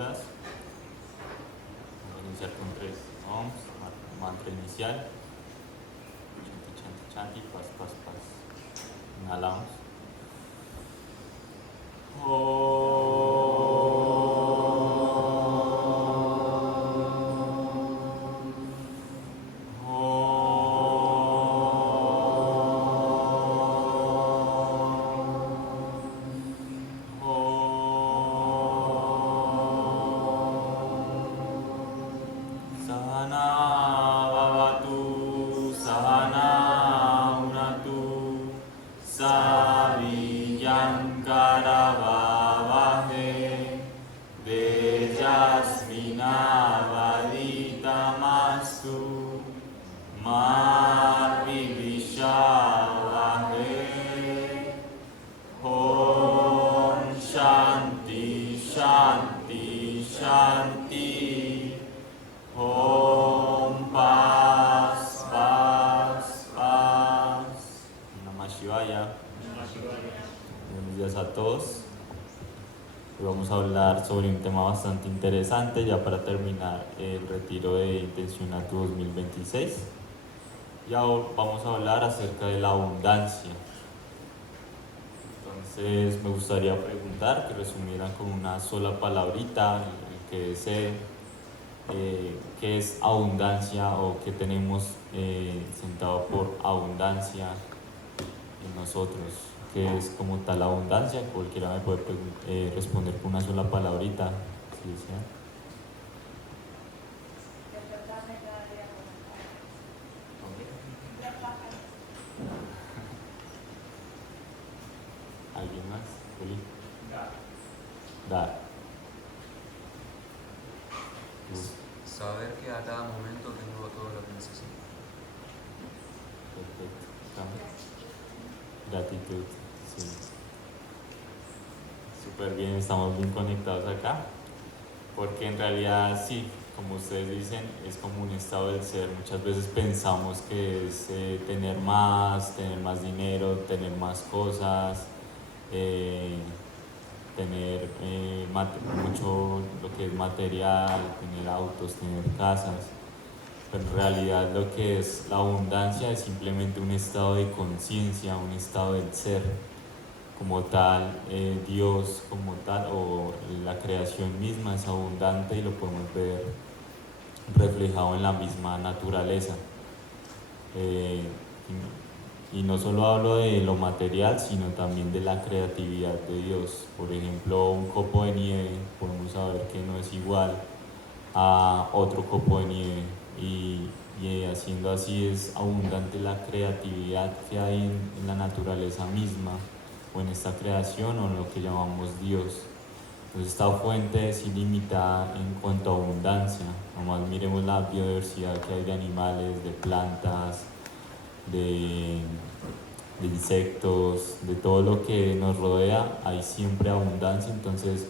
posturas. Vamos a iniciar con 3 ohms, mantra inicial. Chanti, chanti, chanti, paz, paz, paz. Inhalamos. Buenos días a todos. Hoy vamos a hablar sobre un tema bastante interesante ya para terminar el retiro de Intencionatu 2026. Ya vamos a hablar acerca de la abundancia. Entonces me gustaría preguntar que resumieran con una sola palabrita, el que desee, qué es abundancia o qué tenemos sentado por abundancia en nosotros, qué es como tal abundancia. Cualquiera me puede responder con una sola palabrita, si desea. ¿Alguien más? Juli. Dar. Saber que a cada momento tengo todo lo que necesito. Perfecto. Gratitud, sí. Súper bien, estamos bien conectados acá, porque en realidad sí, como ustedes dicen, es como un estado del ser. Muchas veces pensamos que es tener más dinero, tener más cosas, tener mucho lo que es material, tener autos, tener casas. Pero en realidad lo que es la abundancia es simplemente un estado de conciencia, un estado del ser. Como tal, Dios como tal o la creación misma es abundante y lo podemos ver reflejado en la misma naturaleza. Y no solo hablo de lo material, sino también de la creatividad de Dios. Por ejemplo, un copo de nieve, podemos saber que no es igual a otro copo de nieve. Y haciendo así es abundante la creatividad que hay en la naturaleza misma, o en esta creación, o en lo que llamamos Dios. Entonces esta fuente es ilimitada en cuanto a abundancia. Nomás miremos la biodiversidad que hay de animales, de plantas, de insectos, de todo lo que nos rodea, hay siempre abundancia. Entonces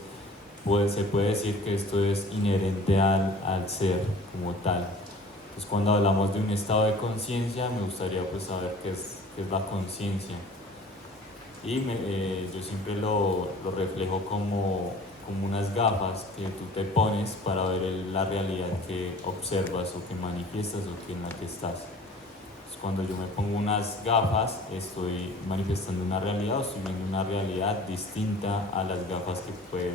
se puede decir que esto es inherente al ser como tal. Entonces cuando hablamos de un estado de conciencia, me gustaría pues saber qué es la conciencia. Y yo siempre lo reflejo como unas gafas que tú te pones para ver la realidad que observas o que manifiestas o que en la que estás. Cuando yo me pongo unas gafas, estoy manifestando una realidad o estoy viendo una realidad distinta a las gafas que puede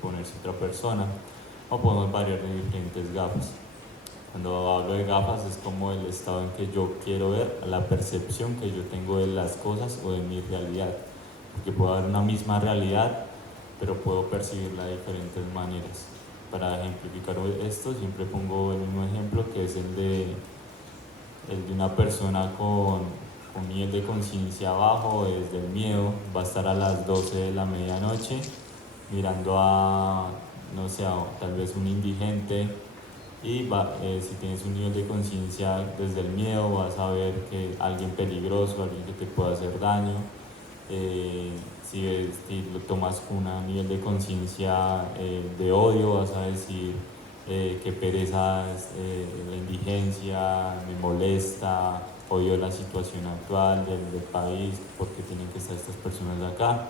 ponerse otra persona, o podemos variar de diferentes gafas. Cuando hablo de gafas es como el estado en que yo quiero ver, la percepción que yo tengo de las cosas o de mi realidad, porque puedo haber una misma realidad, pero puedo percibirla de diferentes maneras. Para ejemplificar esto, siempre pongo el mismo ejemplo, que es el de una persona con nivel de conciencia bajo, desde el miedo. Va a estar a las 12 de la medianoche mirando a, no sé, tal vez un indigente, y si tienes un nivel de conciencia desde el miedo, vas a ver que alguien peligroso, alguien que te pueda hacer daño. Si lo tomas con un nivel de conciencia de odio, vas a decir qué pereza es la indigencia, me molesta, odio la situación actual del país, porque tienen que estar estas personas acá.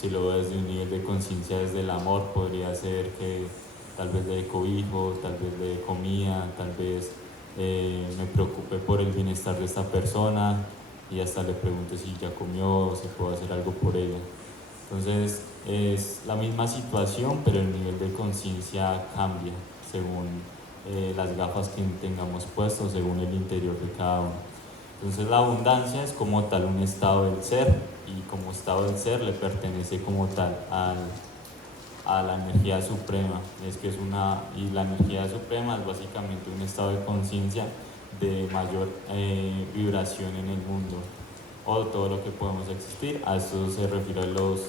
Si lo veo desde un nivel de conciencia, desde el amor, podría ser que tal vez le dé cobijo, tal vez le dé comida, tal vez me preocupe por el bienestar de esta persona y hasta le pregunte si ya comió o si puedo hacer algo por ella. Entonces es la misma situación, pero el nivel de conciencia cambia según las gafas que tengamos puestos, según el interior de cada uno. Entonces la abundancia es como tal un estado del ser, y como estado del ser le pertenece como tal a la energía suprema. Y la energía suprema es básicamente un estado de conciencia de mayor vibración en el mundo, o todo lo que podemos existir. A esto se refieren los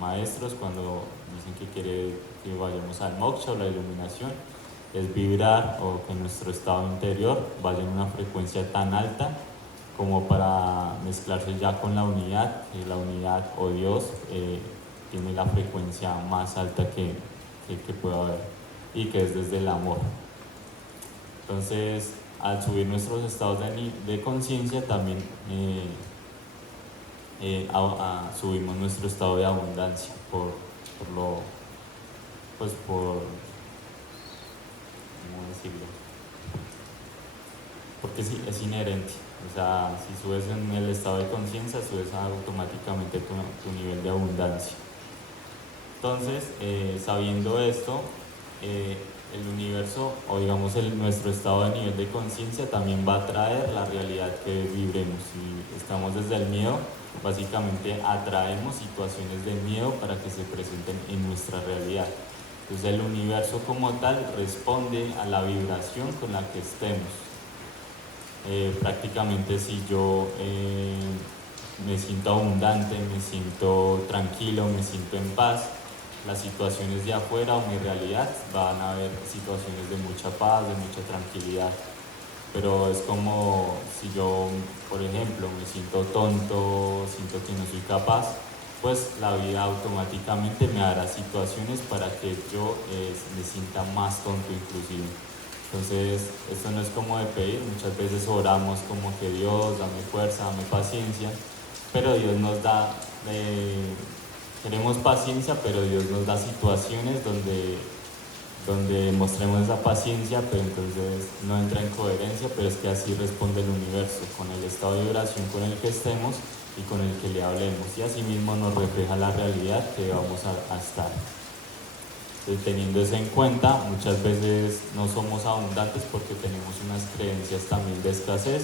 maestros cuando dicen que quiere que vayamos al moksha o la iluminación, es vibrar o que nuestro estado interior vaya en una frecuencia tan alta como para mezclarse ya con la unidad, que la unidad o Dios tiene la frecuencia más alta que pueda haber, y que es desde el amor. Entonces, al subir nuestros estados de conciencia, también subimos nuestro estado de abundancia ¿cómo decirlo? Porque sí, es inherente. O sea, si subes en el estado de conciencia, subes automáticamente tu nivel de abundancia. Entonces, sabiendo esto, el universo, o digamos nuestro estado de nivel de conciencia, también va a traer la realidad que vibremos. Si estamos desde el miedo, básicamente atraemos situaciones de miedo para que se presenten en nuestra realidad. Entonces el universo como tal responde a la vibración con la que estemos. Prácticamente si yo me siento abundante, me siento tranquilo, me siento en paz, las situaciones de afuera o mi realidad van a haber situaciones de mucha paz, de mucha tranquilidad. Pero es como si yo, por ejemplo, me siento tonto, siento que no soy capaz, pues la vida automáticamente me dará situaciones para que yo me sienta más tonto inclusive. Entonces, esto no es como de pedir, muchas veces oramos como que Dios, dame fuerza, dame paciencia, pero Dios nos da, queremos paciencia, pero Dios nos da situaciones donde mostremos esa paciencia, pero entonces no entra en coherencia, pero es que así responde el universo, con el estado de vibración con el que estemos y con el que le hablemos, y así mismo nos refleja la realidad que vamos a estar. Entonces, teniendo eso en cuenta, muchas veces no somos abundantes porque tenemos unas creencias también de escasez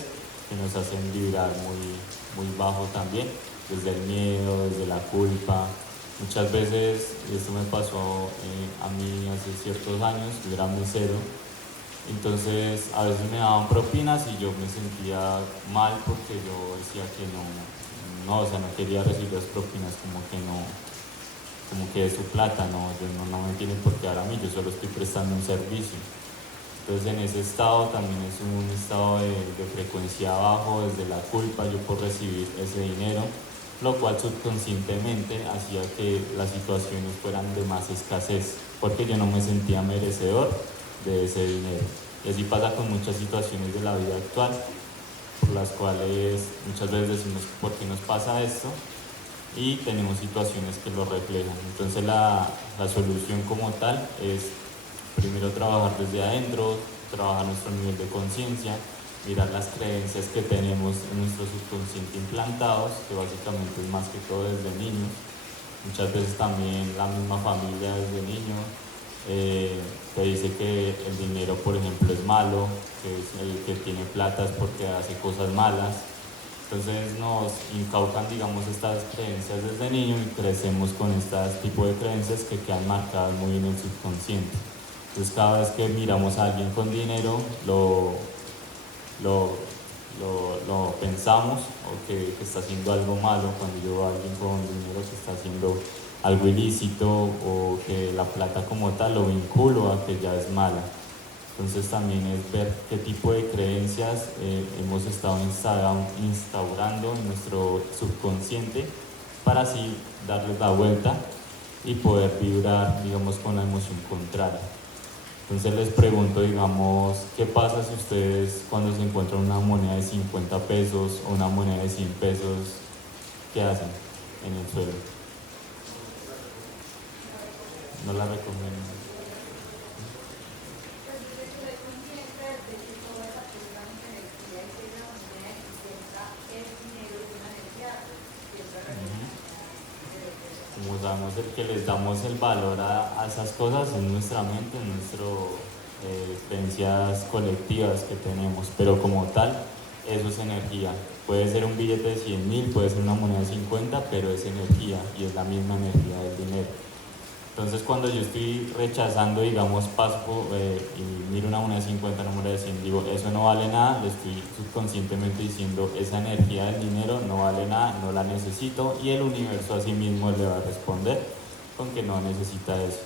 que nos hacen vibrar muy bajo también, desde el miedo, desde la culpa. Muchas veces, y esto me pasó a mí hace ciertos años, yo era mesero, entonces a veces me daban propinas y yo me sentía mal porque yo decía que no, o sea, no quería recibir las propinas, como que es su plata, no me tiene por qué dar a mí, yo solo estoy prestando un servicio. Entonces en ese estado también es un estado de frecuencia bajo, desde la culpa, yo por recibir ese dinero, lo cual subconscientemente hacía que las situaciones fueran de más escasez, porque yo no me sentía merecedor de ese dinero. Y así pasa con muchas situaciones de la vida actual, por las cuales muchas veces decimos, ¿por qué nos pasa esto? Y tenemos situaciones que lo reflejan. Entonces la solución como tal es primero trabajar desde adentro, trabajar nuestro nivel de conciencia, mirar las creencias que tenemos en nuestro subconsciente implantados, que básicamente es más que todo desde niños. Muchas veces también la misma familia desde niño te dice que el dinero, por ejemplo, es malo, que el que tiene plata es porque hace cosas malas. Entonces nos incaucan, digamos, estas creencias desde niño y crecemos con este tipo de creencias que quedan marcadas muy en el subconsciente. Entonces cada vez que miramos a alguien con dinero, lo pensamos, o que está haciendo algo malo. Cuando yo veo a alguien con dinero que está haciendo algo ilícito, o que la plata como tal lo vinculo a que ya es mala. Entonces también es ver qué tipo de creencias hemos estado instaurando en nuestro subconsciente, para así darles la vuelta y poder vibrar, digamos, con la emoción contraria. Entonces les pregunto, digamos, ¿qué pasa si ustedes, cuando se encuentran una moneda de 50 pesos o una moneda de 100 pesos, qué hacen en el suelo? no la recogen. Como sabemos, el que les damos el valor a esas cosas es nuestra mente, nuestras creencias colectivas que tenemos, pero como tal, eso es energía. Puede ser un billete de 100.000, puede ser una moneda de 50, pero es energía y es la misma energía del dinero. Entonces, cuando yo estoy rechazando, digamos, y miro una moneda de 50, una moneda de 100, digo, eso no vale nada, le estoy subconscientemente diciendo, esa energía del dinero no vale nada, no la necesito, y el universo a sí mismo le va a responder con que no necesita eso.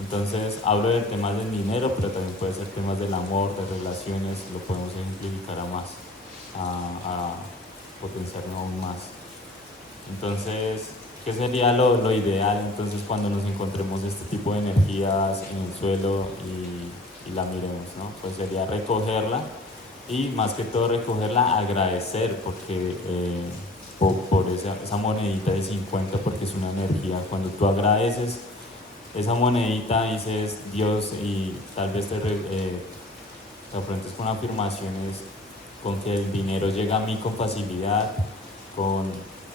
Entonces, hablo de temas del dinero, pero también puede ser temas del amor, de relaciones, lo podemos ejemplificar a potenciarlo aún más. Entonces, ¿qué sería lo ideal entonces cuando nos encontremos este tipo de energías en el suelo y la miremos, ¿no? Pues sería recogerla y más que todo recogerla, agradecer porque, por esa monedita de 50, porque es una energía. Cuando tú agradeces esa monedita, dices Dios, y tal vez te afrontes con afirmaciones con que el dinero llega a mí con facilidad, con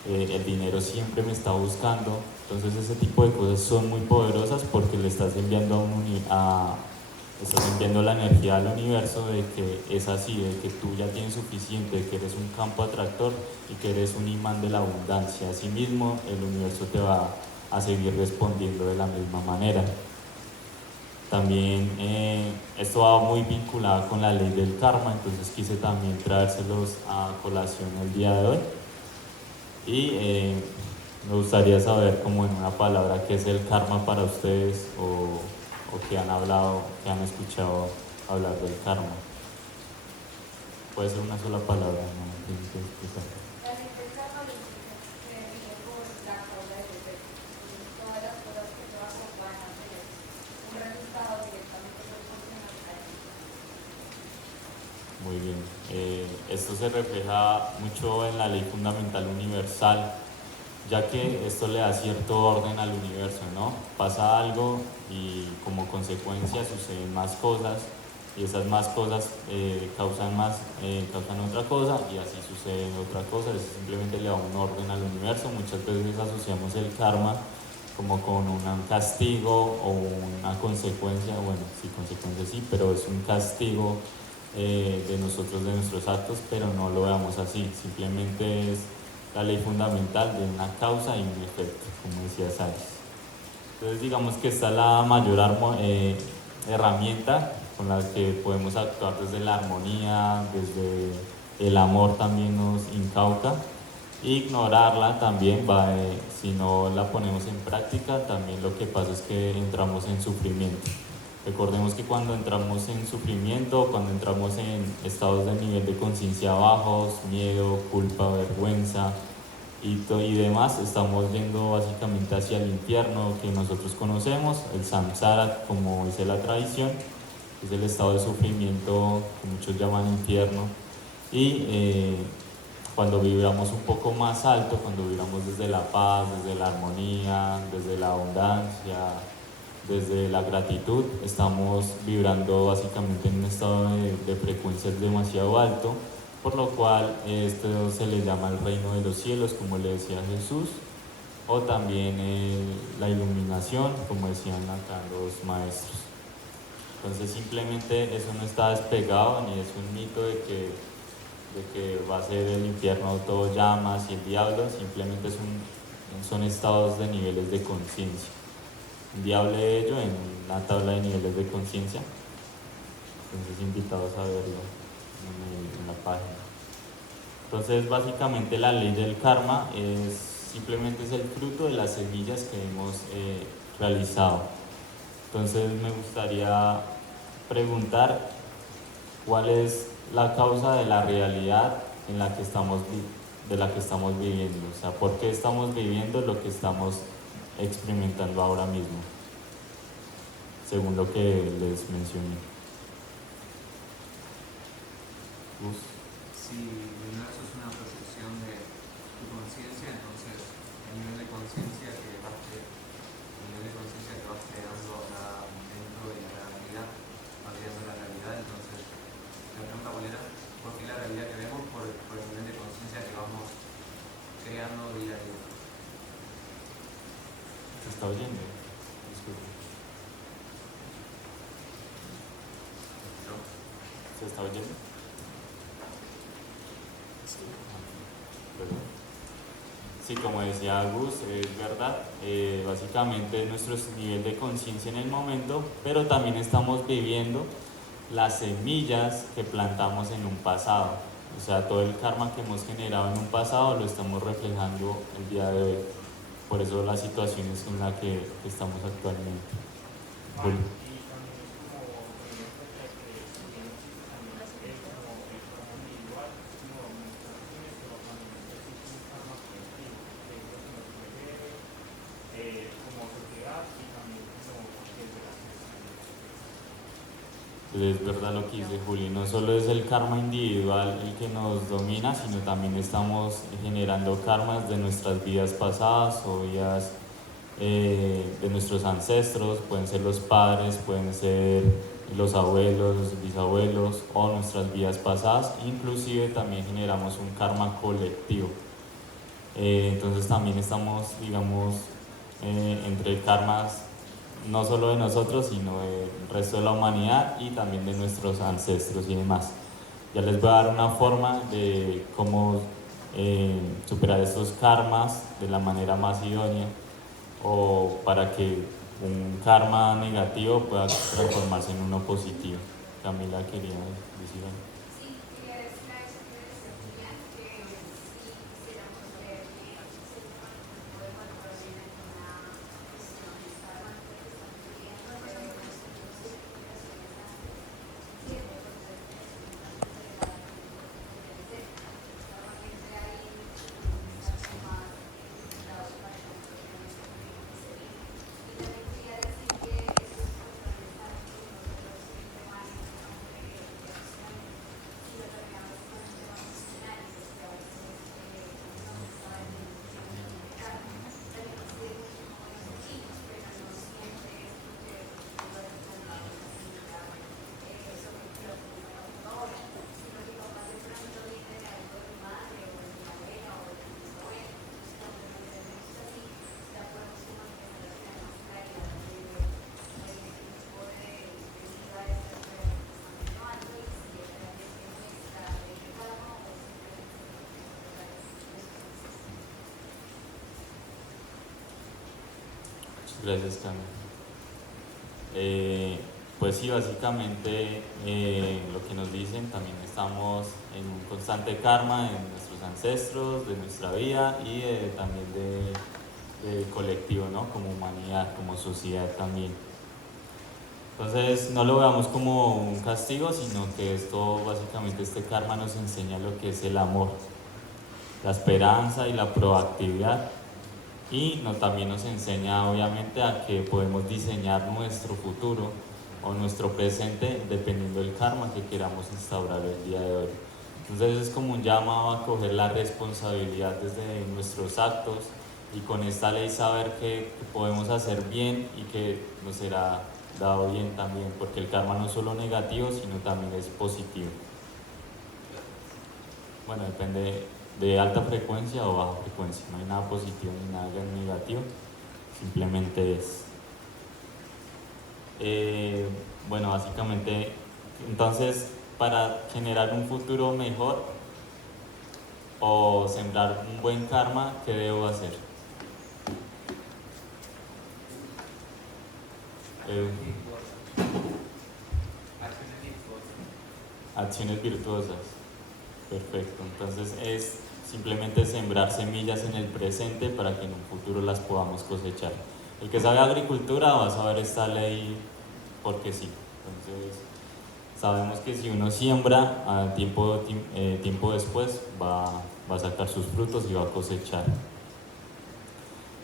el dinero siempre me está buscando. Entonces ese tipo de cosas son muy poderosas porque le estás enviando estás enviando la energía al universo de que es así, de que tú ya tienes suficiente, de que eres un campo atractor y que eres un imán de la abundancia. Asimismo, el universo te va a seguir respondiendo de la misma manera. También esto va muy vinculado con la ley del karma, entonces quise también traérselos a colación el día de hoy. Y me gustaría saber, como en una palabra, qué es el karma para ustedes o qué han hablado, qué han escuchado hablar del karma. Puede ser una sola palabra, no tienes que explicar. La ley del karma lo que rige por la causa del efecto. Entonces, todas las cosas que tú haces van a tener un resultado directamente proporcional a eso. Muy bien. Esto se refleja mucho en la ley fundamental universal, ya que esto le da cierto orden al universo, ¿no? Pasa algo y como consecuencia suceden más cosas y esas más cosas causan otra cosa y así suceden otra cosa. Eso simplemente le da un orden al universo. Muchas veces asociamos el karma como con un castigo o una consecuencia, bueno, sí, consecuencia sí, pero es un castigo de nosotros, de nuestros actos, pero no lo veamos así, simplemente es la ley fundamental de una causa y un efecto, como decía Sáenz. Entonces digamos que esta es la mayor herramienta con la que podemos actuar desde la armonía, desde el amor también nos incauta. Ignorarla también si no la ponemos en práctica, también lo que pasa es que entramos en sufrimiento. Recordemos que cuando entramos en sufrimiento, cuando entramos en estados de nivel de conciencia bajos, miedo, culpa, vergüenza y demás, estamos yendo básicamente hacia el infierno que nosotros conocemos, el samsara, como dice la tradición, es el estado de sufrimiento que muchos llaman infierno. Y cuando vibramos un poco más alto, cuando vibramos desde la paz, desde la armonía, desde la abundancia, desde la gratitud, estamos vibrando básicamente en un estado de frecuencias demasiado alto, por lo cual esto se le llama el reino de los cielos, como le decía Jesús, o también la iluminación, como decían acá los maestros. Entonces simplemente eso no está despegado, ni es un mito de que va a ser el infierno todo llamas y el diablo, simplemente son estados de niveles de conciencia. Un día hablé de ello en una tabla de niveles de conciencia, entonces invitados a verlo en la página. Entonces básicamente la ley del karma simplemente es el fruto de las semillas que hemos realizado. Entonces me gustaría preguntar cuál es la causa de la realidad de la que estamos viviendo, o sea, por qué estamos viviendo lo que estamos experimentando ahora mismo, según lo que les mencioné. Si el universo es una proyección de tu conciencia, entonces el nivel de conciencia que vas vas creando a cada momento y a cada día, va creando la realidad. Entonces, la pregunta cuál era, ¿por qué la realidad que vemos? Por el nivel de conciencia que vamos creando día a día. ¿Se está oyendo? Disculpe. ¿No? ¿Se está oyendo? Perdón. Sí, como decía Gus, es verdad, básicamente nuestro nivel de conciencia en el momento, pero también estamos viviendo las semillas que plantamos en un pasado. O sea, todo el karma que hemos generado en un pasado lo estamos reflejando el día de hoy. Por eso las situaciones en las que estamos actualmente. Julio. Es verdad lo que dice Juli, no solo es el karma individual el que nos domina, sino también estamos generando karmas de nuestras vidas pasadas o vidas de nuestros ancestros, pueden ser los padres, pueden ser los abuelos, los bisabuelos o nuestras vidas pasadas, inclusive también generamos un karma colectivo. Entonces también estamos, digamos, entre karmas no solo de nosotros, sino del resto de la humanidad y también de nuestros ancestros y demás. Ya les voy a dar una forma de cómo superar estos karmas de la manera más idónea o para que un karma negativo pueda transformarse en uno positivo. Camila quería decir algo. Sí, quería decir a eso que decía Julián, que si quisiéramos ver que se puede encontrar en alguna cuestión de karma que estamos viviendo, pero nuestras justificaciones antes, sí, entonces normalmente hay un mensaje más dados para que nosotros y también quería decir que esos patrones saben que nosotros siempre manejamos reacciones y determinados patrones emocionales que a veces no saben identificar. También nos sirve mucho como ejercicios, pero no siempre es porque lo respondamos así sobre lo que está pasando ahora, sino que capaz de pronto viene de algo de madre o de mi abuela o de mi bisabuela. Entonces, cuando lo entendemos así, ya podemos como empezar a tener más claridad de qué tipo de vida es la que estamos llevando y si es realmente nuestra de karma o simplemente Muchas gracias, Camila. Pues sí, básicamente lo que nos dicen, también estamos en un constante karma de nuestros ancestros, de nuestra vida y también de colectivo, ¿no? Como humanidad, como sociedad también. Entonces no lo veamos como un castigo, sino que esto, básicamente este karma nos enseña lo que es el amor, la esperanza y la proactividad. Y también nos enseña obviamente a que podemos diseñar nuestro futuro o nuestro presente dependiendo del karma que queramos instaurar el día de hoy. Entonces es como un llamado a coger la responsabilidad desde nuestros actos y con esta ley saber que podemos hacer bien y que nos será dado bien también, porque el karma no es solo negativo, sino también es positivo. Bueno, depende de alta frecuencia o baja frecuencia, no hay nada positivo ni nada negativo, simplemente es. Bueno, básicamente, entonces, para generar un futuro mejor o sembrar un buen karma, ¿qué debo hacer? Acciones virtuosas. Perfecto, entonces es simplemente sembrar semillas en el presente para que en un futuro las podamos cosechar. El que sabe agricultura va a saber esta ley porque sí. Entonces sabemos que si uno siembra, a tiempo después va a sacar sus frutos y va a cosechar.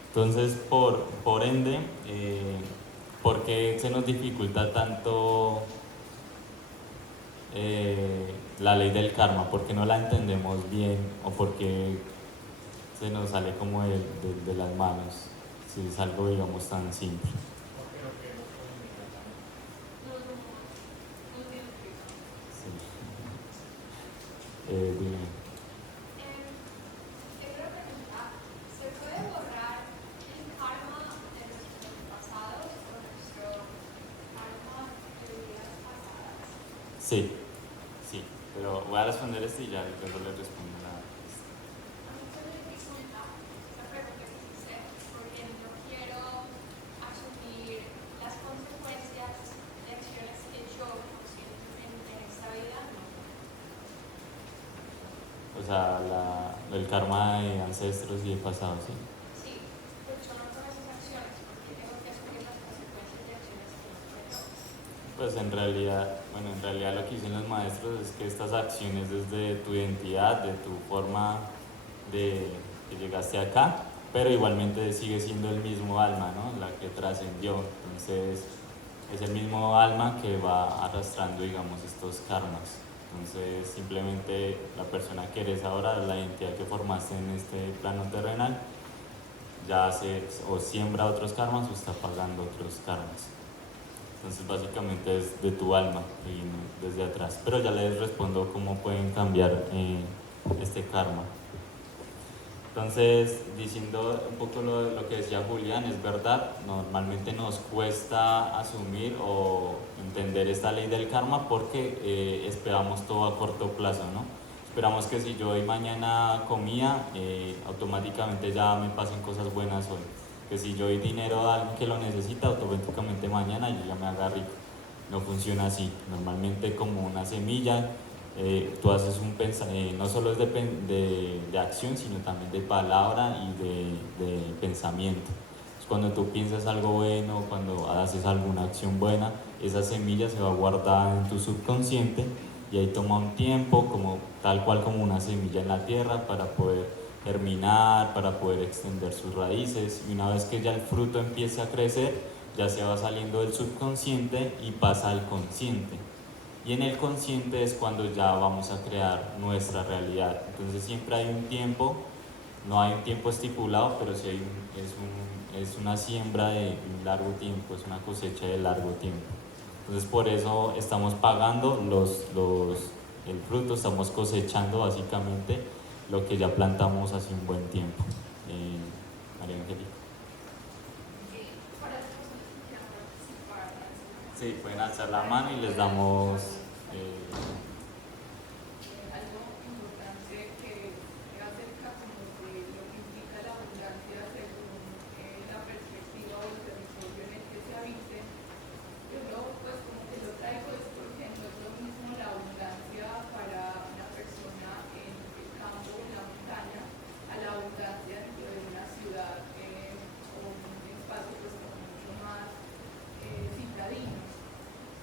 Entonces, por ende, ¿por qué se nos dificulta tanto la ley del karma? ¿Por qué no la entendemos bien o por qué se nos sale como de las manos? Si es algo, digamos, tan simple. Porque Dime. Tengo una pregunta. ¿Se puede borrar el karma de nuestros pasados o nuestro karma de vidas pasadas? Sí, sí, pero voy a responder esto y ya luego le respondo la... A mí se me dificulta esta pregunta que hice porque no quiero asumir las consecuencias de acciones que yo conscientemente en esta vida no. O sea, el karma de ancestros y de pasado, ¿sí? Sí, pero yo no tomo esas acciones porque tengo que asumir las consecuencias de acciones que no tuve yo. Pues en realidad lo que dicen los maestros es que estas acciones desde tu identidad, de tu forma de que llegaste acá, pero igualmente sigue siendo el mismo alma, ¿no? La que trascendió. Entonces es el mismo alma que va arrastrando, digamos, estos karmas. Entonces simplemente la persona que eres ahora, la identidad que formaste en este plano terrenal, ya hace o siembra otros karmas o está pagando otros karmas. Entonces básicamente es de tu alma, desde atrás. Pero ya les respondo cómo pueden cambiar este karma. Entonces, diciendo un poco lo que decía Julián, es verdad, normalmente nos cuesta asumir o entender esta ley del karma porque esperamos todo a corto plazo, ¿no? Esperamos que si yo hoy mañana comía, automáticamente ya me pasen cosas buenas hoy. Que si yo doy dinero a alguien que lo necesita, automáticamente mañana yo ya me haga rico. No funciona así. Normalmente como una semilla, tú haces un pensamiento, no solo es de acción, sino también de palabra y de pensamiento. Cuando tú piensas algo bueno, cuando haces alguna acción buena, esa semilla se va guardada en tu subconsciente y ahí toma un tiempo, como, tal cual como una semilla en la tierra, para poder germinar, para poder extender sus raíces. Y una vez que ya el fruto empiece a crecer, ya se va saliendo del subconsciente y pasa al consciente. Y en el consciente es cuando ya vamos a crear nuestra realidad. Entonces siempre hay un tiempo, no hay un tiempo estipulado, pero sí es una siembra de un largo tiempo, es una cosecha de largo tiempo. Entonces por eso estamos pagando el fruto, estamos cosechando básicamente lo que ya plantamos hace un buen tiempo. María Angélica. Para las personas que quieran participar, Sí, pueden alzar la mano y les damos... algo importante que acerca como de lo que implica la abundancia según la perspectiva o el territorio en el que se habite. Yo pues como que lo traigo es porque no es lo mismo la abundancia para una persona en el campo o en la montaña a la abundancia dentro de una ciudad o un espacio pues como mucho más citadino.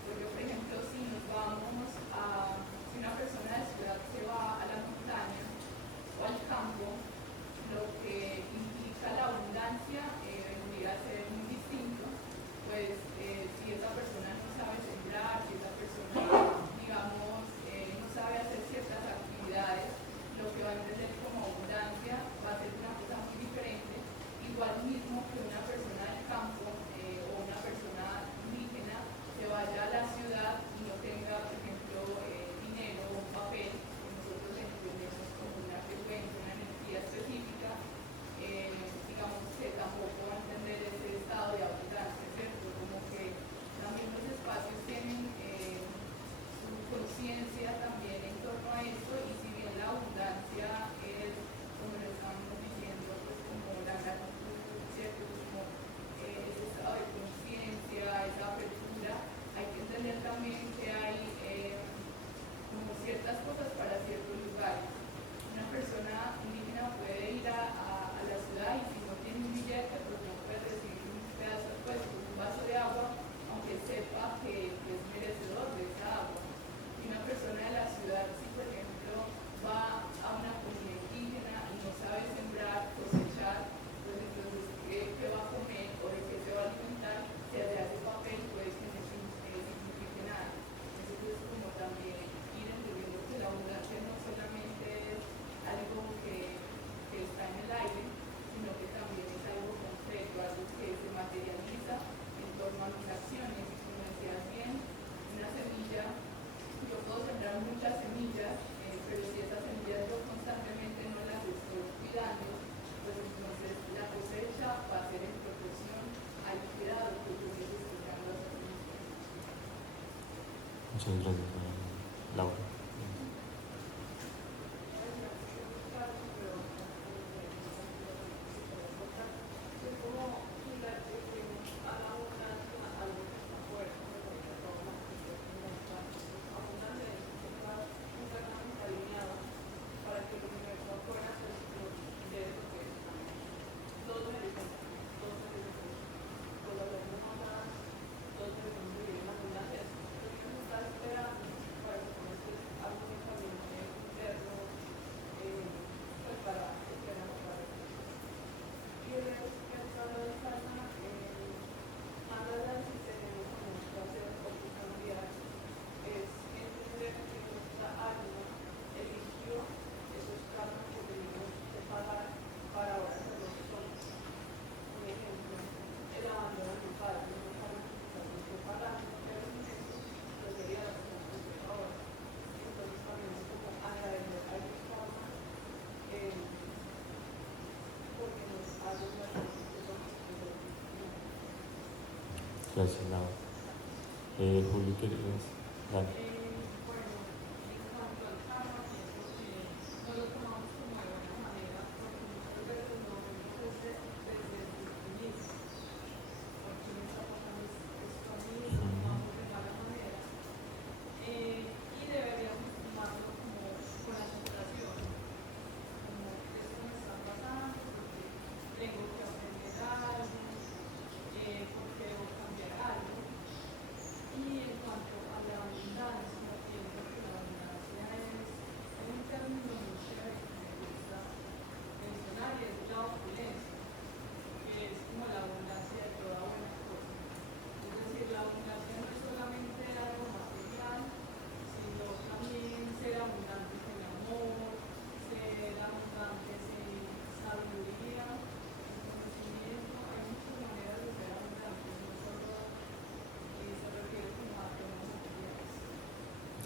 Porque por ejemplo si nos vamos a Muchas gracias, Laura. Gracias, Laura. Julio, ¿querías? Dale.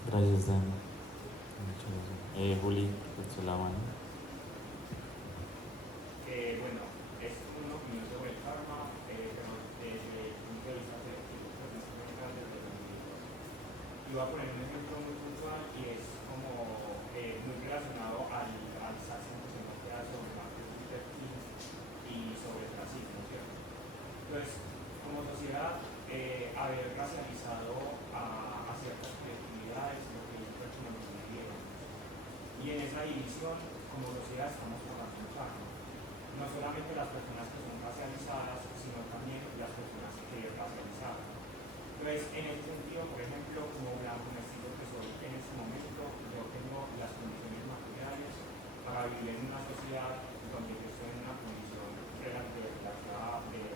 Gracias, Dani. Muchas gracias. Juli, te la mano. Bueno, es una opinión sobre el karma, pero desde el punto de vista desde los individuos. Y voy a poner un ejemplo muy puntual y es como muy relacionado al saxo que se nos queda sobre Martin Luther King y sobre el racismo, ¿cierto? Entonces, como sociedad, haber racializado a ciertas colectividades, lo que hizo es como nos dividieron. Y en esa división, como sociedad, estamos pagando un karma. No solamente las personas que son racializadas, sino también las personas que racializadas. Entonces, en ese sentido, por ejemplo, como blanco mestizo que soy en este momento, yo tengo las condiciones materiales para vivir en una sociedad donde yo estoy en una condición relativa de la vida.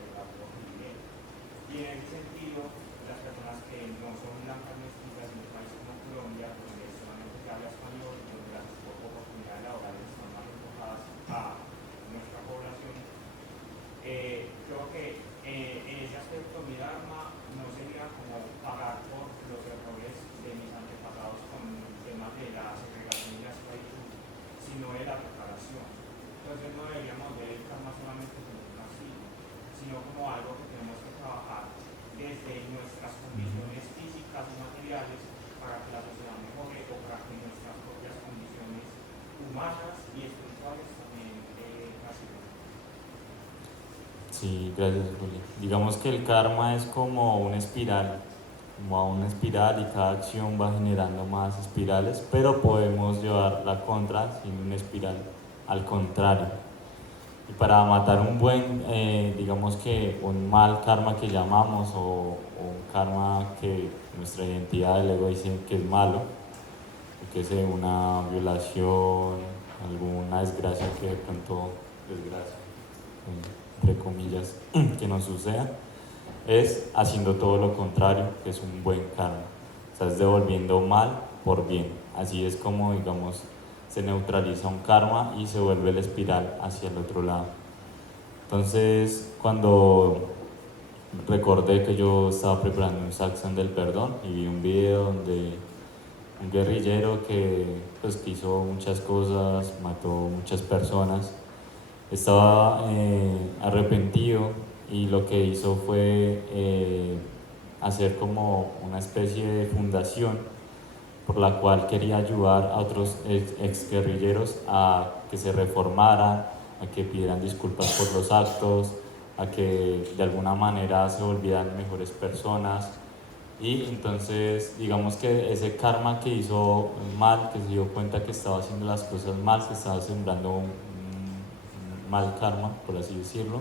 Y en ese sentido, las personas que no son blancas mestizas en un país como Colombia, donde solamente se habla español, donde las oportunidades laborales están más enfocadas a nuestra población, creo que en ese aspecto mi Dharma no sería como pagar por los errores de mis antepasados con temas de la segregación y la esclavitud, sino de la preparación. Entonces no deberíamos ver el karma solamente como un castigo, sino como algo que tenemos que trabajar desde nuestras condiciones físicas y materiales para que la sociedad mejore o para que nuestras propias condiciones humanas y espirituales también mejoren. Sí, gracias, Juli. Digamos que el karma es como una espiral, y cada acción va generando más espirales, pero podemos llevar la contra sin una espiral, al contrario. Y para matar un buen, digamos que un mal karma que llamamos o un karma que nuestra identidad del ego dice que es malo, que es una violación, alguna desgracia que de pronto, desgracia, entre comillas, que nos suceda, es haciendo todo lo contrario, que es un buen karma. O sea, es devolviendo mal por bien. Así es como, digamos, se neutraliza un karma y se vuelve la espiral hacia el otro lado. Entonces, cuando recordé que yo estaba preparando un saxón del perdón y vi un video donde un guerrillero que pues hizo muchas cosas, mató muchas personas, estaba arrepentido y lo que hizo fue hacer como una especie de fundación por la cual quería ayudar a otros exguerrilleros a que se reformaran, a que pidieran disculpas por los actos, a que de alguna manera se volvieran mejores personas. Y entonces digamos que ese karma que hizo mal, que se dio cuenta que estaba haciendo las cosas mal, que estaba sembrando un mal karma, por así decirlo,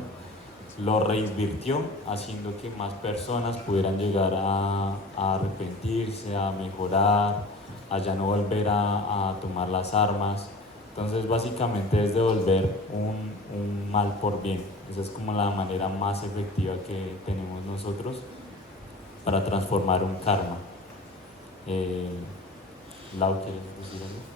lo reinvirtió haciendo que más personas pudieran llegar a arrepentirse, a mejorar, a ya no volver a tomar las armas. Entonces básicamente es devolver un mal por bien. Esa es como la manera más efectiva que tenemos nosotros para transformar un karma. Lau, ¿quieres decir algo?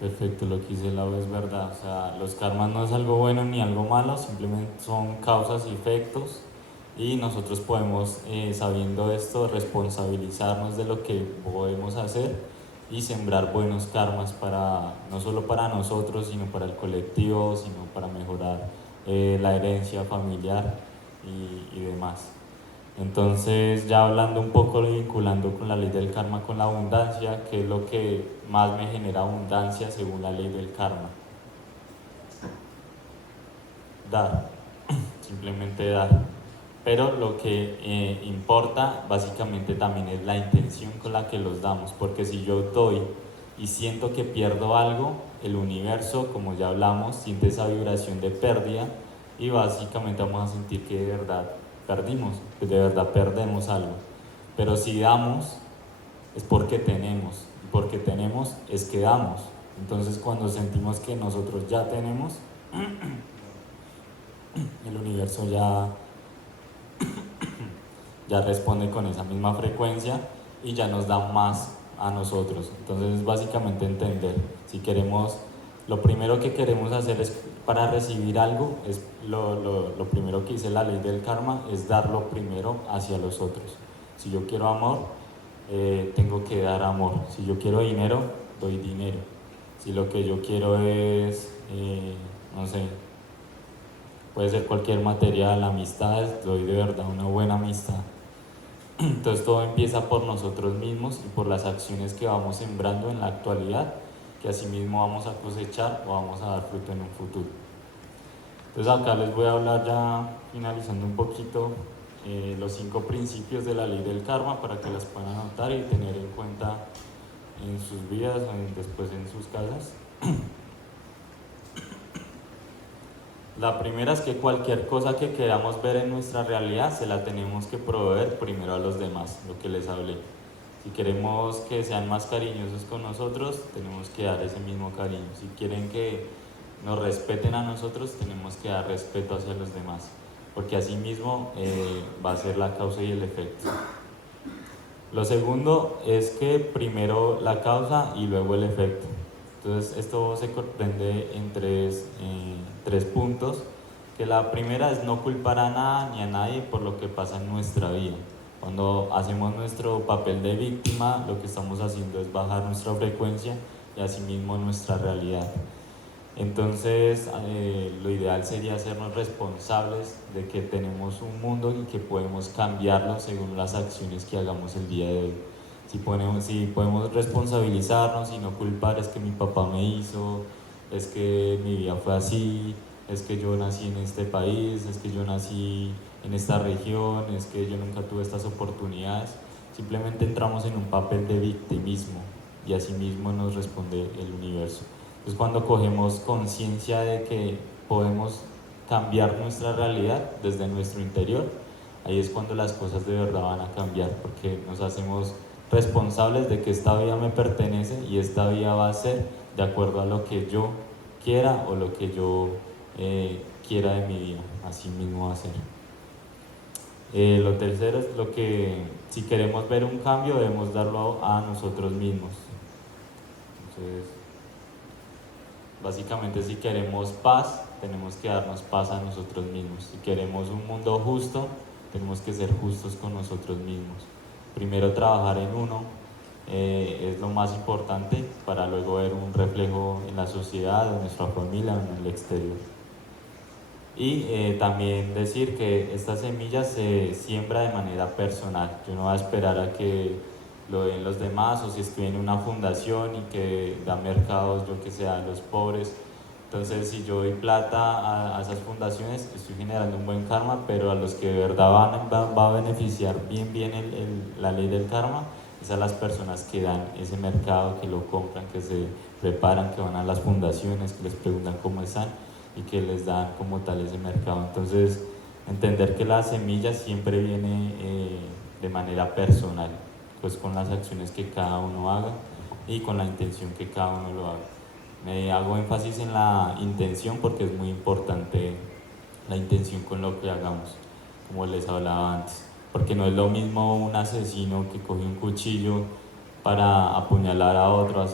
Perfecto, lo que dice Lau es verdad. O sea, los karmas no es algo bueno ni algo malo, simplemente son causas y efectos. Y nosotros podemos, sabiendo esto, responsabilizarnos de lo que podemos hacer y sembrar buenos karmas para, no solo para nosotros, sino para el colectivo, sino para mejorar la herencia familiar y demás. Entonces, ya hablando un poco, vinculando con la ley del karma con la abundancia, ¿qué es lo que más me genera abundancia según la ley del karma? Dar, simplemente dar. Pero lo que importa básicamente también es la intención con la que los damos, porque si yo doy y siento que pierdo algo, el universo, como ya hablamos, siente esa vibración de pérdida y básicamente vamos a sentir que de verdad perdimos, que de verdad perdemos algo. Pero si damos es porque tenemos, y porque tenemos es que damos. Entonces cuando sentimos que nosotros ya tenemos, el universo ya responde con esa misma frecuencia y ya nos da más a nosotros. Entonces básicamente entender, si queremos, lo primero que queremos hacer es, para recibir algo, es lo primero que dice la ley del karma, es darlo primero hacia los otros. Si yo quiero amor, tengo que dar amor. Si yo quiero dinero, doy dinero. Si lo que yo quiero es, no sé, puede ser cualquier material, amistades, doy de verdad una buena amistad. Entonces todo empieza por nosotros mismos y por las acciones que vamos sembrando en la actualidad, que asimismo vamos a cosechar o vamos a dar fruto en un futuro. Entonces acá les voy a hablar, ya finalizando un poquito, los 5 principios de la ley del karma para que las puedan anotar y tener en cuenta en sus vidas o después en sus casas. La primera es que cualquier cosa que queramos ver en nuestra realidad se la tenemos que proveer primero a los demás, lo que les hablé. Si queremos que sean más cariñosos con nosotros, tenemos que dar ese mismo cariño. Si quieren que nos respeten a nosotros, tenemos que dar respeto hacia los demás, porque así mismo va a ser la causa y el efecto. Lo segundo es que primero la causa y luego el efecto. Entonces esto se comprende en tres puntos, que la primera es no culpar a nada ni a nadie por lo que pasa en nuestra vida. Cuando hacemos nuestro papel de víctima, lo que estamos haciendo es bajar nuestra frecuencia y asimismo nuestra realidad. Entonces lo ideal sería hacernos responsables de que tenemos un mundo y que podemos cambiarlo según las acciones que hagamos el día de hoy. Si podemos responsabilizarnos y no culpar, es que mi papá me hizo, es que mi vida fue así, es que yo nací en este país, es que yo nací en esta región, es que yo nunca tuve estas oportunidades. Simplemente entramos en un papel de victimismo y así mismo nos responde el universo. Entonces cuando cogemos conciencia de que podemos cambiar nuestra realidad desde nuestro interior, ahí es cuando las cosas de verdad van a cambiar, porque nos hacemos responsables de que esta vida me pertenece y esta vida va a ser de acuerdo a lo que yo quiera o lo que yo quiera de mi vida, así mismo va a ser. Lo tercero es lo que, si queremos ver un cambio, debemos darlo a nosotros mismos. Entonces, básicamente, si queremos paz, tenemos que darnos paz a nosotros mismos. Si queremos un mundo justo, tenemos que ser justos con nosotros mismos. Primero trabajar en uno es lo más importante para luego ver un reflejo en la sociedad, en nuestra familia, en el exterior. Y también decir que esta semilla se siembra de manera personal. Yo no voy a esperar a que lo den los demás, o si estoy en una fundación y que da mercados, yo que sé, a los pobres. Entonces, si yo doy plata a esas fundaciones, estoy generando un buen karma, pero a los que de verdad va a beneficiar bien la ley del karma, es a las personas que dan ese mercado, que lo compran, que se preparan, que van a las fundaciones, que les preguntan cómo están y que les dan como tal ese mercado. Entonces, entender que la semilla siempre viene de manera personal, pues con las acciones que cada uno haga y con la intención que cada uno lo haga. Me hago énfasis en la intención porque es muy importante la intención con lo que hagamos, como les hablaba antes, porque no es lo mismo un asesino que coge un cuchillo para apuñalar a otro,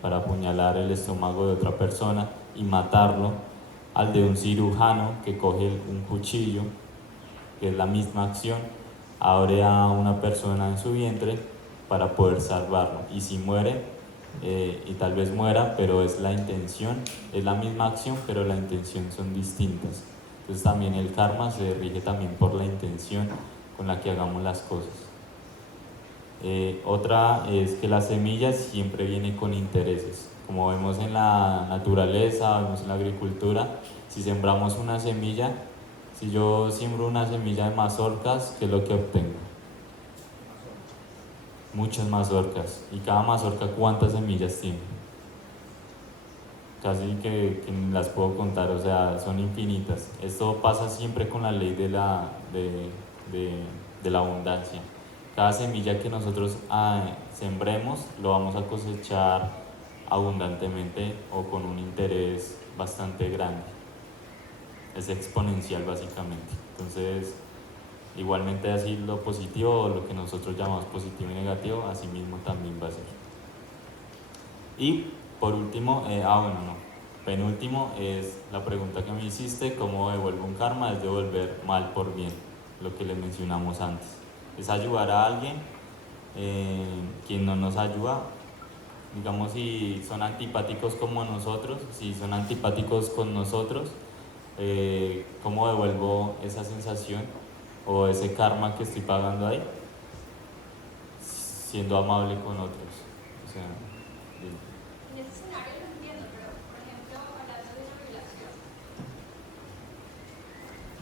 para apuñalar el estómago de otra persona y matarlo, al de un cirujano que coge un cuchillo, que es la misma acción, abre a una persona en su vientre para poder salvarlo, y si muere, y tal vez muera, pero es la intención, es la misma acción, pero la intención son distintas. Entonces también el karma se rige también por la intención con la que hagamos las cosas. Otra es que la semilla siempre viene con intereses. Como vemos en la naturaleza, vemos en la agricultura, si sembramos una semilla, si yo siembro una semilla de mazorcas, ¿qué es lo que obtengo? Muchas mazorcas. ¿Y cada mazorca cuántas semillas tiene? Casi que ni las puedo contar, o sea, son infinitas. Esto pasa siempre con la ley de la abundancia. Cada semilla que nosotros sembremos lo vamos a cosechar abundantemente o con un interés bastante grande. Es exponencial básicamente. Entonces, igualmente así lo positivo, o lo que nosotros llamamos positivo y negativo, así mismo también va a ser. Y por último, penúltimo es la pregunta que me hiciste: ¿cómo devuelvo un karma? Es devolver mal por bien, lo que le mencionamos antes. Es ayudar a alguien, quien no nos ayuda, digamos, si son antipáticos como nosotros, si son antipáticos con nosotros, ¿cómo devuelvo esa sensación o ese karma que estoy pagando ahí? Siendo amable con otros. O sea, En ese escenario lo entiendo, pero por ejemplo, hablando de una violación.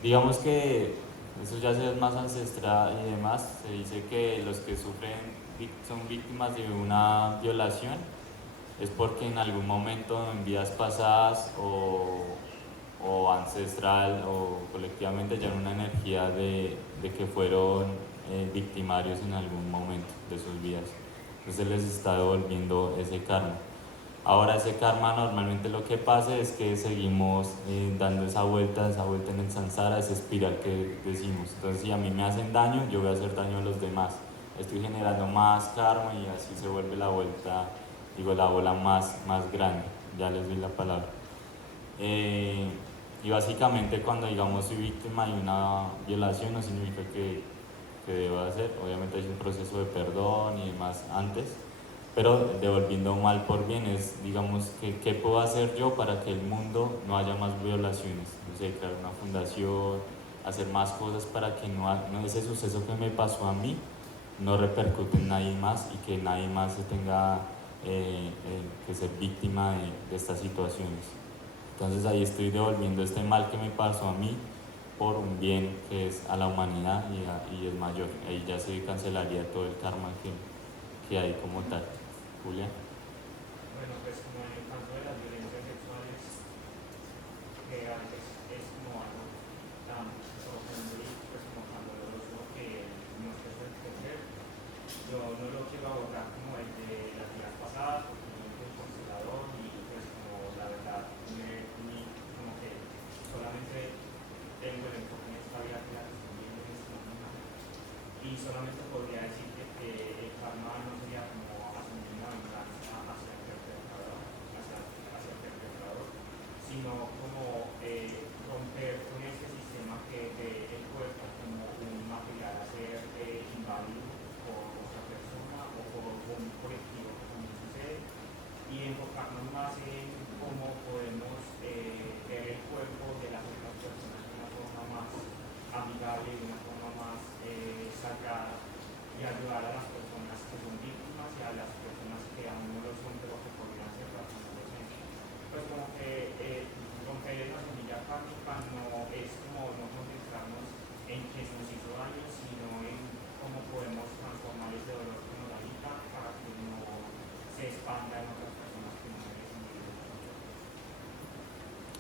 digamos que eso ya es más ancestral y demás. Se dice que los que son víctimas de una violación es porque en algún momento en vidas pasadas o ancestral o colectivamente ya una energía de que fueron victimarios en algún momento de sus vidas. Entonces les está devolviendo ese karma. Ahora ese karma normalmente lo que pasa es que seguimos dando esa vuelta en el samsara, esa espiral que decimos. Entonces si a mí me hacen daño, yo voy a hacer daño a los demás. Estoy generando más karma y así se vuelve la vuelta, la bola más grande. Ya les doy la palabra. Y básicamente cuando digamos soy víctima de una violación no significa que deba hacer, obviamente hay un proceso de perdón y demás antes, pero devolviendo mal por bien es, digamos, ¿qué puedo hacer yo para que el mundo no haya más violaciones? No sé, crear una fundación, hacer más cosas para que no ese suceso que me pasó a mí no repercute en nadie más y que nadie más se tenga que ser víctima de estas situaciones. Entonces ahí estoy devolviendo este mal que me pasó a mí por un bien que es a la humanidad y es mayor. Ahí ya se cancelaría todo el karma que hay como tal. Julia. Bueno, pues como en el caso de las violencias sexuales, que y solamente podría decirte que el karma no sería como asumir una venganza hacia el perpetrador, sino como romper con este sistema que ve el cuerpo como un material a ser invadido por otra persona o por un colectivo, como sucede, y enfocarnos más en cómo podemos ver el cuerpo de las otras personas de una forma más amigable, de una forma más sagrada, y ayudar a las personas que son víctimas y a las personas que aún no lo son, pero que podrían ser cuando lo son. Pues como que romper la semilla kármica no es como no concentrarnos en que nos hizo daño, sino en cómo podemos transformar ese dolor que nos habita para que no se expanda en otras personas que no merecen vivir.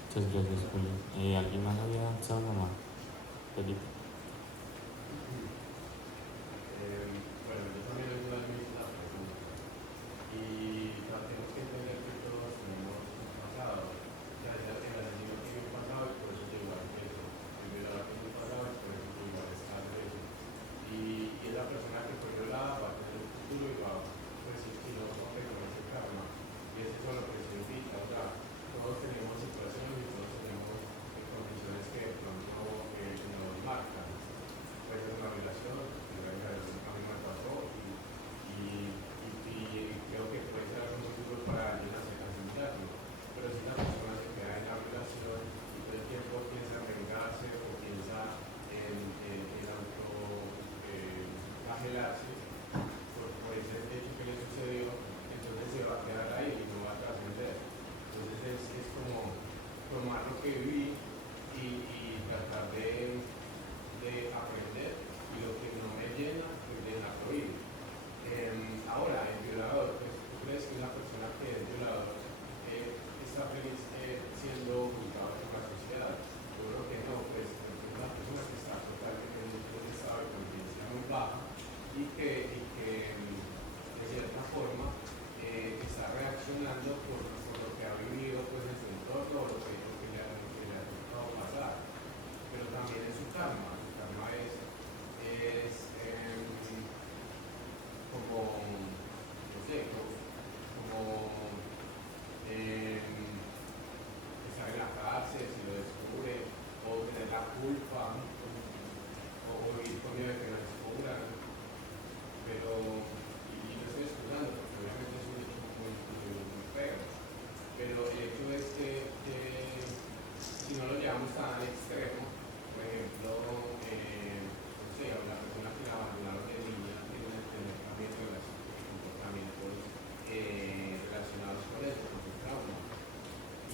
Muchas gracias, Julio. ¿Alguien más había alzado la mano? Felipe. Bueno, yo también ayudo a mí la pregunta. Y tenemos que entender que todos tenemos un pasado. El asesino tiene un pasado y por eso llegó al preso. El violador tiene un pasado y por eso llegó al estado preso. Y es la persona que fue violada va a tener un futuro y va a recibir, si no rompe con ese karma. Y eso es lo que se invita. O sea, todos tenemos situaciones y todos tenemos condiciones que de pronto nos marcan. Puede ser una violación, a mí me pasó y creo que puede ser algo muy duro para alguien hacer asimilarlo. Pero si la persona se queda en la violación y todo el tiempo piensa en vengarse o piensa en autoflagelarse por ese hecho que le sucedió, entonces se va a quedar ahí y no va a trascender. Entonces es como tomar lo que viví y tratar de aprender, y lo que no me llena, pues dejarlo ir. Ahora, el violador, pues, ¿tú crees que una persona que es violador está feliz siendo juzgado por la sociedad? Yo creo que no, pues es una persona que está totalmente en un estado de conciencia muy baja y que de cierta forma está reaccionando por lo que ha vivido pues, en su entorno o lo que le ha tocado pasar, pero también en su karma. Su karma es como, no sé, como estar en la cárcel si lo descubre, o tener la culpa, o vivir con miedo de que lo descubran, pero, y no estoy excusando, porque obviamente es un hecho muy feo, pero el hecho es que si no lo llevamos tan al extremo, por ejemplo, no sé, a una persona que la abandonaron de niña tiene que tener también comportamientos relacionados con eso, con su trauma.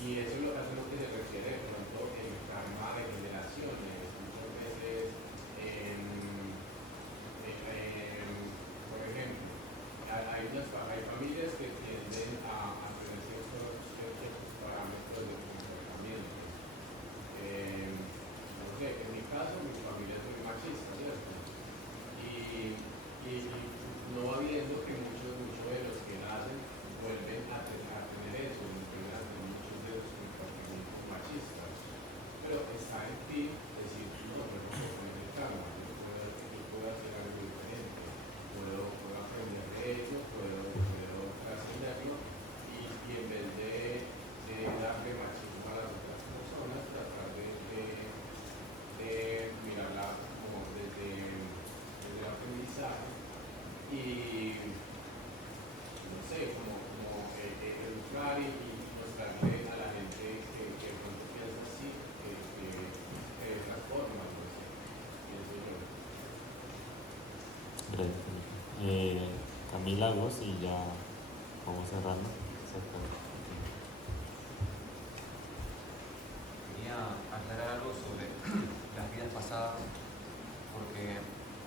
Y eso es lo que se refiere de pronto el karma de generaciones. Muchas veces, por ejemplo, hay familias que tienden a tener ciertos parámetros de comportamiento. No sé, en mi caso, mi familia es muy machista, ¿cierto? Y no va viendo que muchos de los que nacen vuelven a tener eso, vuelven a tener muchos de los comportamientos machistas. Pero está en ti decir, no, pero no puedo poner el karma, yo puedo hacer algo diferente, puedo aprender de ello, puedo trascenderlo y en vez de darle machismo a las otras personas, tratar de mirarla como desde el aprendizaje y no sé, como educar y mostrarle a la gente que de pronto piensa así, que de otra forma, no sé, pienso yo. Gracias, Felipe. Camila, vos y ya vamos cerrando. Quería aclarar algo sobre las vidas pasadas, porque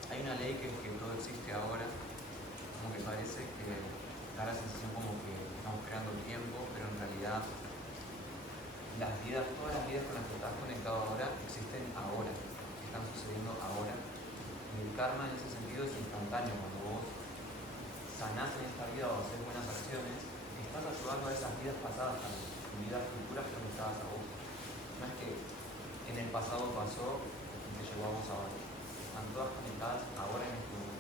hay una ley que todo existe ahora, como que parece que da la sensación como que estamos creando el tiempo, pero en realidad todas las vidas con las que estás conectado ahora existen ahora, están sucediendo ahora. Y el karma en ese sentido es instantáneo. Cuando vos sanás en esta vida o haces buenas acciones, estás ayudando a esas vidas pasadas, a tus vidas futuras conectadas a vos. No es que en el pasado pasó y te llevó a vos ahora. Están todas conectadas ahora en este momento.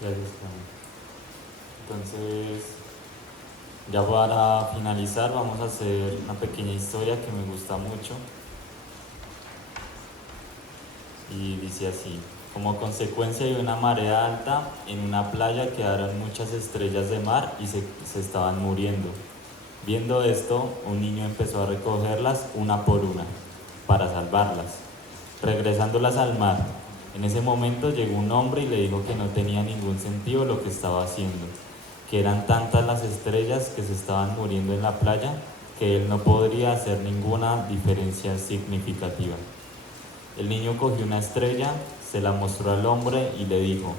Gracias, Carmen. Entonces, ya para finalizar, vamos a hacer una pequeña historia que me gusta mucho. Y dice así: como consecuencia de una marea alta, en una playa quedaron muchas estrellas de mar y se estaban muriendo. Viendo esto, un niño empezó a recogerlas una por una para salvarlas, regresándolas al mar. En ese momento llegó un hombre y le dijo que no tenía ningún sentido lo que estaba haciendo, que eran tantas las estrellas que se estaban muriendo en la playa que él no podría hacer ninguna diferencia significativa. El niño cogió una estrella, se la mostró al hombre y le dijo: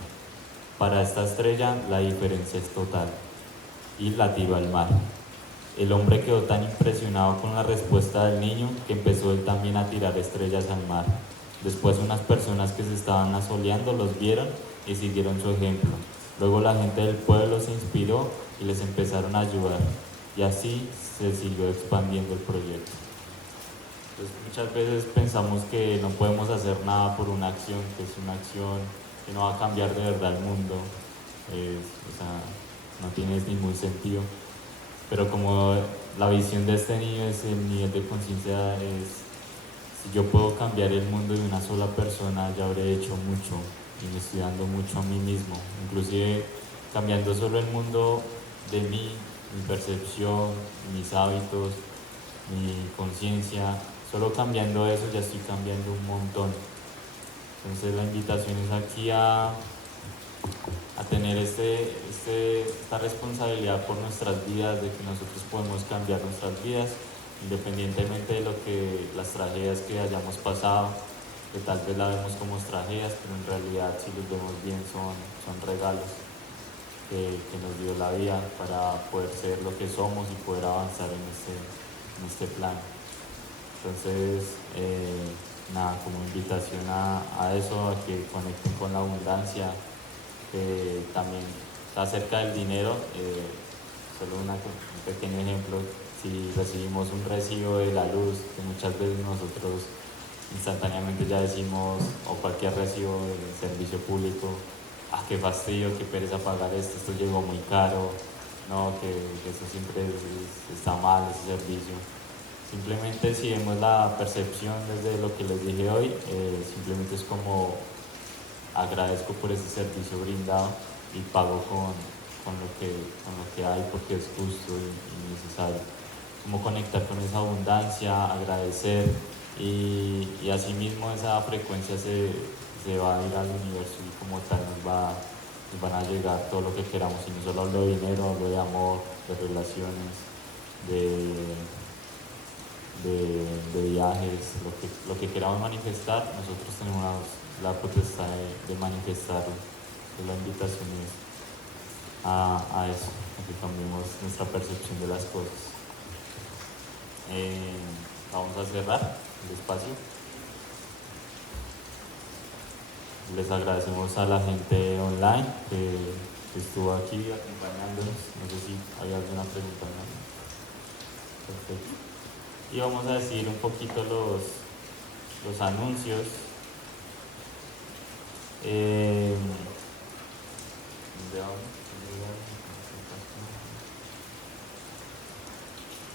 para esta estrella la diferencia es total, y la tiró al mar. El hombre quedó tan impresionado con la respuesta del niño que empezó él también a tirar estrellas al mar. Después unas personas que se estaban asoleando los vieron y siguieron su ejemplo. Luego la gente del pueblo se inspiró y les empezaron a ayudar. Y así se siguió expandiendo el proyecto. Entonces, muchas veces pensamos que no podemos hacer nada por una acción, que es una acción que no va a cambiar de verdad el mundo. O sea, no tiene ningún sentido. Pero como la visión de este niño es el nivel de conciencia, es si yo puedo cambiar el mundo de una sola persona, ya habré hecho mucho y me estoy dando mucho a mí mismo. Inclusive cambiando solo el mundo de mí, mi percepción, mis hábitos, mi conciencia, solo cambiando eso ya estoy cambiando un montón. Entonces la invitación es aquí a tener esta responsabilidad por nuestras vidas, de que nosotros podemos cambiar nuestras vidas, independientemente de las tragedias que hayamos pasado, que tal vez la vemos como tragedias, pero en realidad si los vemos bien son regalos que nos dio la vida para poder ser lo que somos y poder avanzar en este plan. Entonces, nada, como invitación a eso, a que conecten con la abundancia, que también acerca del dinero, solo un pequeño ejemplo: si recibimos un recibo de la luz, que muchas veces nosotros instantáneamente ya decimos, o cualquier recibo de servicio público, qué fastidio, qué pereza pagar esto llegó muy caro, no, que eso siempre está mal, ese servicio. Simplemente si vemos la percepción desde lo que les dije hoy, simplemente es como agradezco por ese servicio brindado y pago con lo que hay, porque es justo y necesario. Como conectar con esa abundancia, agradecer, y asimismo esa frecuencia se va a ir al universo y como tal nos van a llegar todo lo que queramos. Y no solo hablo de dinero, hablo de amor, de relaciones, de viajes, lo que queramos manifestar, nosotros tenemos la potestad de manifestarlo. Entonces la invitación es a eso, a que cambiemos nuestra percepción de las cosas. Vamos a cerrar el espacio. Les agradecemos a la gente online que estuvo aquí acompañándonos. No sé si hay alguna pregunta. Perfecto. Y vamos a decir un poquito los anuncios.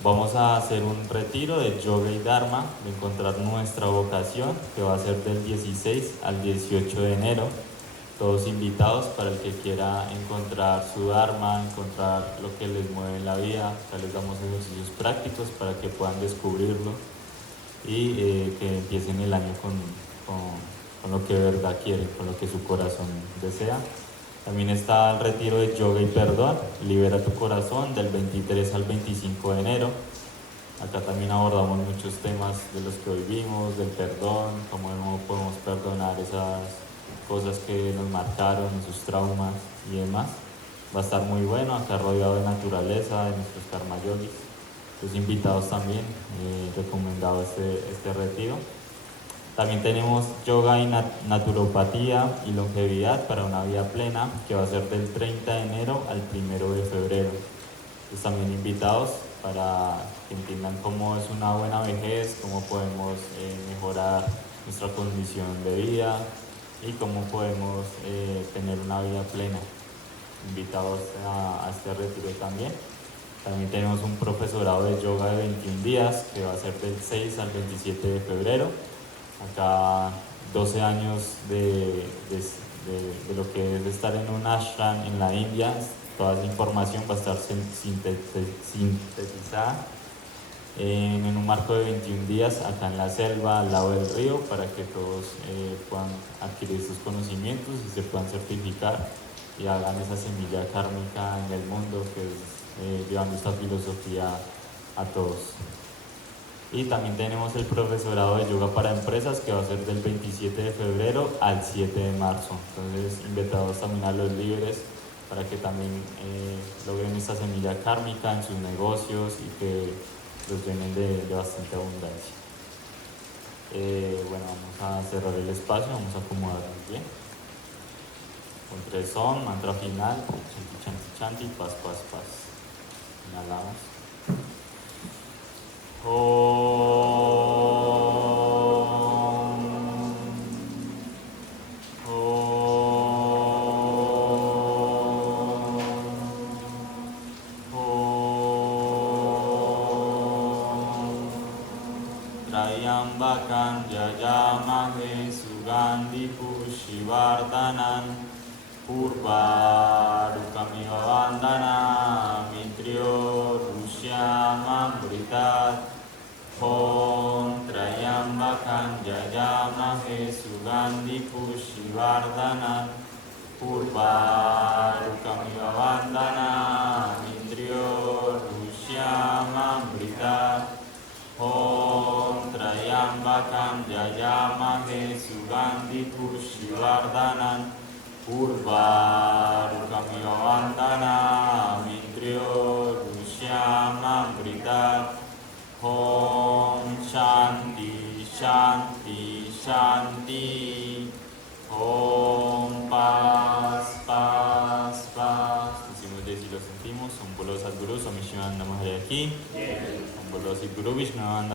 Vamos a hacer un retiro de yoga y dharma, de encontrar nuestra vocación, que va a ser del 16 al 18 de enero. Todos invitados para el que quiera encontrar su dharma, encontrar lo que les mueve en la vida. Ya les damos ejercicios prácticos para que puedan descubrirlo y que empiecen el año con lo que de verdad quieren, con lo que su corazón desea. También está el retiro de yoga y perdón, libera tu corazón, del 23 al 25 de enero. Acá también abordamos muchos temas de los que hoy vimos, del perdón, cómo no podemos perdonar esas cosas que nos marcaron, esos traumas y demás. Va a estar muy bueno, acá rodeado de naturaleza, de nuestros karma yogis. Los invitados también, recomendado este retiro. También tenemos yoga y naturopatía y longevidad para una vida plena, que va a ser del 30 de enero al 1 de febrero. Pues también invitados para que entiendan cómo es una buena vejez, cómo podemos mejorar nuestra condición de vida, y cómo podemos tener una vida plena. Invitados a este retiro también. También tenemos un profesorado de yoga de 21 días que va a ser del 6 al 27 de febrero. Acá 12 años de lo que es estar en un ashram en la India. Toda esa información va a estar sintetizada en un marco de 21 días acá en la selva, al lado del río, para que todos puedan adquirir sus conocimientos y se puedan certificar y hagan esa semilla kármica en el mundo, que es llevando esta filosofía a todos. Y también tenemos el profesorado de yoga para empresas, que va a ser del 27 de febrero al 7 de marzo. Entonces, invitados también a los líderes para que también logren esta semilla kármica en sus negocios y que los llenen de bastante abundancia. Bueno, vamos a cerrar el espacio, vamos a acomodarnos bien. Con 3 son, mantra final, chanti, chanti, chanti, paz, paz, paz. Inhalamos. Trayambakan jayamahe sugandhi pushivardhanan Purvarukamiva vandana mitrio rushyamamritat Om Trayambakan jayamahe sugandhi pushivardhanan Purvarukamiva vandana mitrio rushyamamritat Om Trayambakan jayamahe sugandhi pushivardhanan Purvarukamiva vandana mitrio rushyamamritat Om Shanti Shanti Shanti Om Paz Paz Paz. Decimos de si lo sentimos. Om Bolo Sadguru Swami Shivananda Maharaj Ki. Om Bolo Sadguru Vishnu